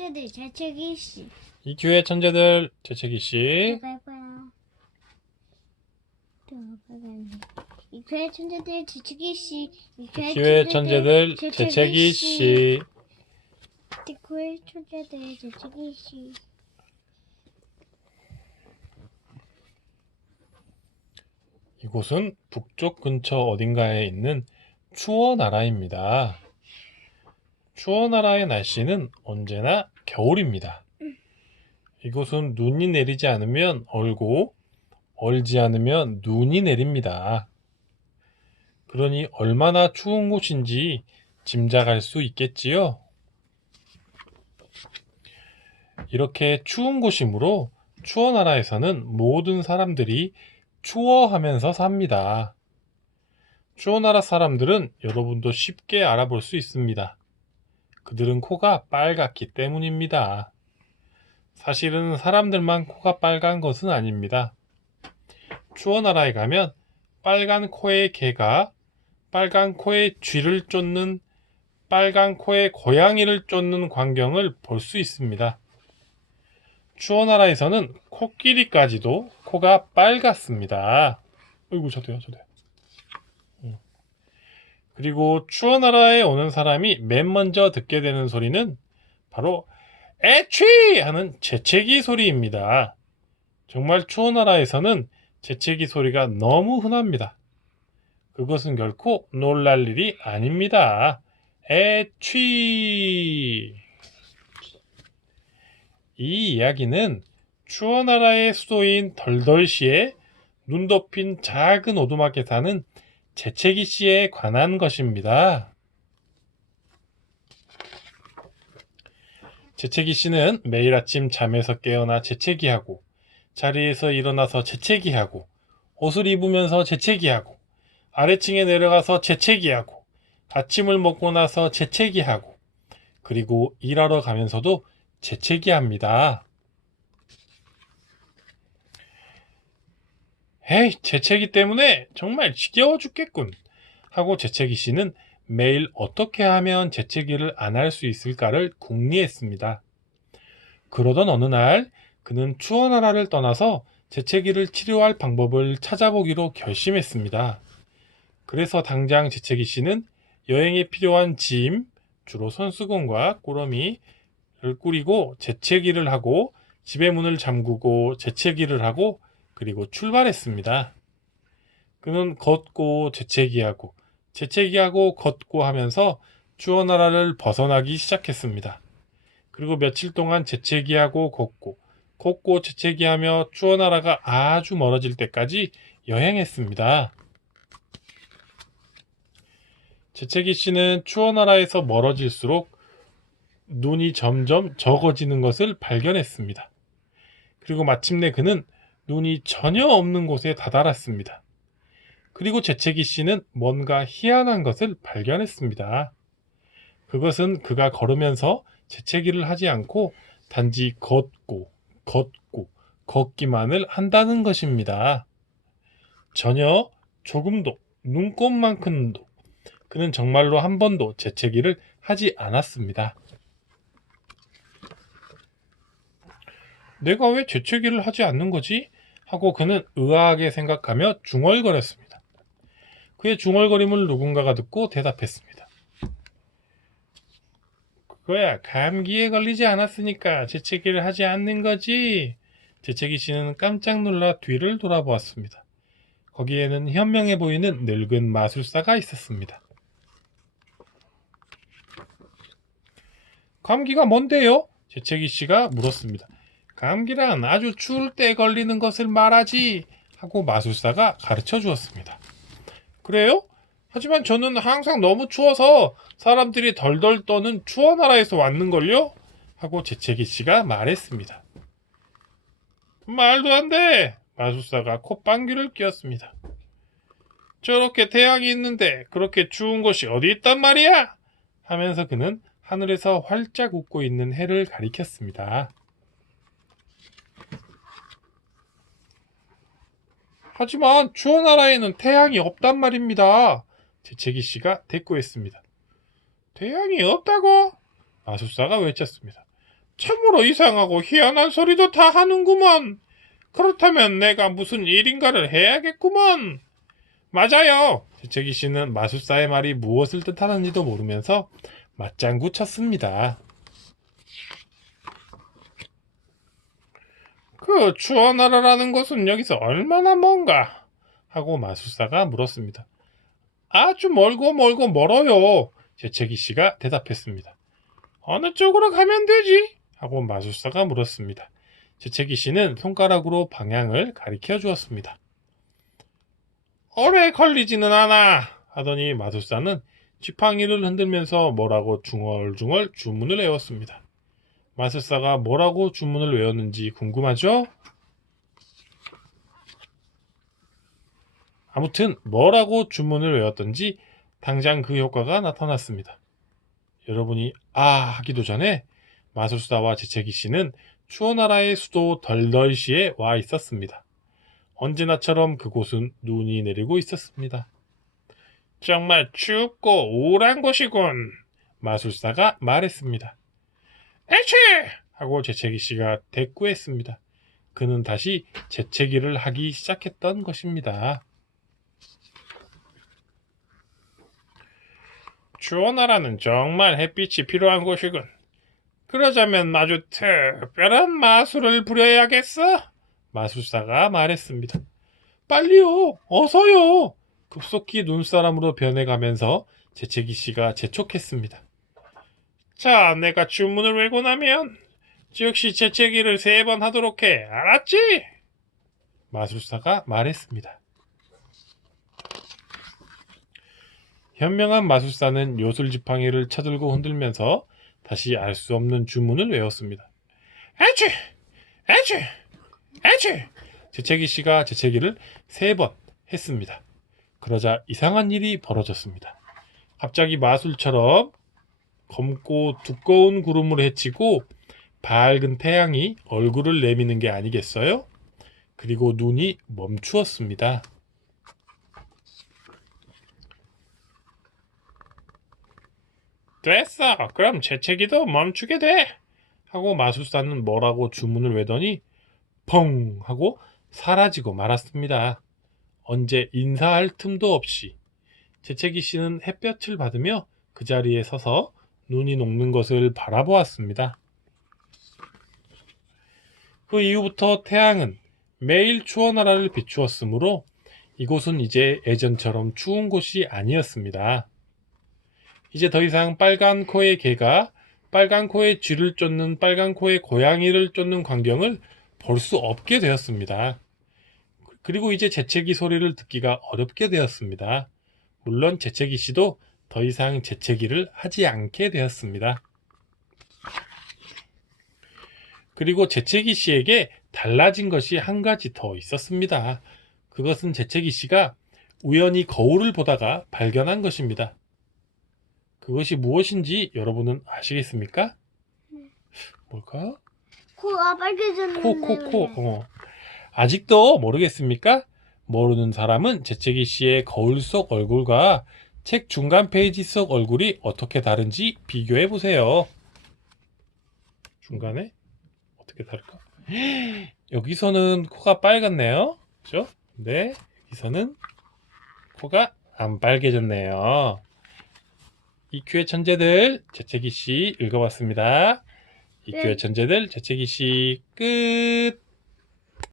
천재들 재채기 씨. 이 교회 천재들 재채기 씨. 갈 거야. 이 교회 천재들 재채기 씨. 이 교회 천재들 재채기 씨. 이 교회 천재들 재채기 씨. 이곳은 북쪽 근처 어딘가에 있는 추워나라입니다. 추워나라의 날씨는 언제나 겨울입니다. 이곳은 눈이 내리지 않으면 얼고 얼지 않으면 눈이 내립니다. 그러니 얼마나 추운 곳인지 짐작할 수 있겠지요? 이렇게 추운 곳이므로 추워나라에서는 모든 사람들이 추워하면서 삽니다. 추워나라 사람들은 여러분도 쉽게 알아볼 수 있습니다. 그들은 코가 빨갛기 때문입니다. 사실은 사람들만 코가 빨간 것은 아닙니다. 추워나라에 가면 빨간 코의 개가 빨간 코의 쥐를 쫓는 빨간 코의 고양이를 쫓는 광경을 볼 수 있습니다. 추워나라에서는 코끼리까지도 코가 빨갛습니다. 어이구, 저도요. 그리고 추워나라에 오는 사람이 맨 먼저 듣게 되는 소리는 바로 애취! 하는 재채기 소리입니다. 정말 추워나라에서는 재채기 소리가 너무 흔합니다. 그것은 결코 놀랄 일이 아닙니다. 애취! 이 이야기는 추워나라의 수도인 덜덜시에 눈 덮인 작은 오두막에 사는 재채기 씨에 관한 것입니다. 재채기 씨는 매일 아침 잠에서 깨어나 재채기하고 자리에서 일어나서 재채기하고 옷을 입으면서 재채기하고 아래층에 내려가서 재채기하고 아침을 먹고 나서 재채기하고 그리고 일하러 가면서도 재채기합니다. 에이, 재채기 때문에 정말 지겨워 죽겠군 하고 재채기 씨는 매일 어떻게 하면 재채기를 안 할 수 있을까를 궁리했습니다. 그러던 어느 날 그는 추워나라를 떠나서 재채기를 치료할 방법을 찾아보기로 결심했습니다. 그래서 당장 재채기 씨는 여행에 필요한 짐, 주로 손수건과 꾸러미를 꾸리고 재채기를 하고 집의 문을 잠그고 재채기를 하고 그리고 출발했습니다. 그는 걷고 재채기하고 걷고 하면서 추워나라를 벗어나기 시작했습니다. 그리고 며칠 동안 재채기하고 걷고 재채기하며 추워나라가 아주 멀어질 때까지 여행했습니다. 재채기 씨는 추워나라에서 멀어질수록 눈이 점점 적어지는 것을 발견했습니다. 그리고 마침내 그는 눈이 전혀 없는 곳에 다다랐습니다. 그리고 재채기 씨는 뭔가 희한한 것을 발견했습니다. 그것은 그가 걸으면서 재채기를 하지 않고 단지 걷기만을 한다는 것입니다. 전혀 조금도 눈곱만큼도 그는 정말로 한 번도 재채기를 하지 않았습니다. 내가 왜 재채기를 하지 않는 거지? 하고 그는 의아하게 생각하며 중얼거렸습니다. 그의 중얼거림을 누군가가 듣고 대답했습니다. 그거야, 감기에 걸리지 않았으니까 재채기를 하지 않는 거지. 재채기 씨는 깜짝 놀라 뒤를 돌아보았습니다. 거기에는 현명해 보이는 늙은 마술사가 있었습니다. 감기가 뭔데요? 재채기 씨가 물었습니다. 감기란 아주 추울 때 걸리는 것을 말하지 하고 마술사가 가르쳐 주었습니다. 그래요? 하지만 저는 항상 너무 추워서 사람들이 덜덜 떠는 추워나라에서 왔는걸요? 하고 재채기 씨가 말했습니다. 말도 안 돼! 마술사가 콧방귀를 뀌었습니다. 저렇게 태양이 있는데 그렇게 추운 곳이 어디 있단 말이야? 하면서 그는 하늘에서 활짝 웃고 있는 해를 가리켰습니다. 하지만 추워나라에는 태양이 없단 말입니다. 재채기 씨가 대꾸했습니다. 태양이 없다고? 마술사가 외쳤습니다. 참으로 이상하고 희한한 소리도 다 하는구먼. 그렇다면 내가 무슨 일인가를 해야겠구먼. 맞아요. 재채기 씨는 마술사의 말이 무엇을 뜻하는지도 모르면서 맞장구 쳤습니다. 그 추어나라라는 곳은 여기서 얼마나 먼가? 하고 마술사가 물었습니다. 아주 멀고 멀어요. 재채기 씨가 대답했습니다. 어느 쪽으로 가면 되지? 하고 마술사가 물었습니다. 재채기 씨는 손가락으로 방향을 가리켜 주었습니다. 오래 걸리지는 않아 하더니 마술사는 지팡이를 흔들면서 뭐라고 중얼중얼 주문을 외웠습니다. 마술사가 뭐라고 주문을 외웠는지 궁금하죠? 아무튼 뭐라고 주문을 외웠던지 당장 그 효과가 나타났습니다. 여러분이 하기도 전에 마술사와 재채기 씨는 추어나라의 수도 덜덜시에 와 있었습니다. 언제나처럼 그곳은 눈이 내리고 있었습니다. 정말 춥고 우울한 곳이군. 마술사가 말했습니다. 에취! 하고 재채기 씨가 대꾸했습니다. 그는 다시 재채기를 하기 시작했던 것입니다. 추어나라는 정말 햇빛이 필요한 곳이군. 그러자면 아주 특별한 마술을 부려야겠어. 마술사가 말했습니다. 빨리요, 어서요. 급속히 눈사람으로 변해가면서 재채기 씨가 재촉했습니다. 자, 내가 주문을 외고 나면 즉시 재채기를 3번 하도록 해. 알았지? 마술사가 말했습니다. 현명한 마술사는 요술지팡이를 쳐들고 흔들면서 다시 알 수 없는 주문을 외웠습니다. 에취! 에취! 에취! 재채기 씨가 재채기를 3번 했습니다. 그러자 이상한 일이 벌어졌습니다. 갑자기 마술처럼 검고 두꺼운 구름을 헤치고 밝은 태양이 얼굴을 내미는 게 아니겠어요? 그리고 눈이 멈추었습니다. 됐어. 그럼 재채기도 멈추게 돼. 하고 마술사는 뭐라고 주문을 외더니 펑 하고 사라지고 말았습니다. 언제 인사할 틈도 없이 재채기 씨는 햇볕을 받으며 그 자리에 서서 눈이 녹는 것을 바라보았습니다. 그 이후부터 태양은 매일 추어나라를 비추었으므로 이곳은 이제 예전처럼 추운 곳이 아니었습니다. 이제 더 이상 빨간 코의 개가 빨간 코의 쥐를 쫓는 빨간 코의 고양이를 쫓는 광경을 볼 수 없게 되었습니다. 그리고 이제 재채기 소리를 듣기가 어렵게 되었습니다. 물론 재채기 씨도 더 이상 재채기를 하지 않게 되었습니다. 그리고 재채기 씨에게 달라진 것이 한 가지 더 있었습니다. 그것은 재채기 씨가 우연히 거울을 보다가 발견한 것입니다. 그것이 무엇인지 여러분은 아시겠습니까? 뭘까? 코가 빨개졌는데. 코. 아직도 모르겠습니까? 모르는 사람은 재채기 씨의 거울 속 얼굴과 책 중간 페이지 속 얼굴이 어떻게 다른지 비교해 보세요. 중간에 어떻게 다를까? 여기서는 코가 빨갛네요. 그죠? 근데 여기서는 코가 안 빨개졌네요. 이큐의 천재들 재채기 씨 읽어봤습니다. 이큐의 천재들 재채기 씨 끝.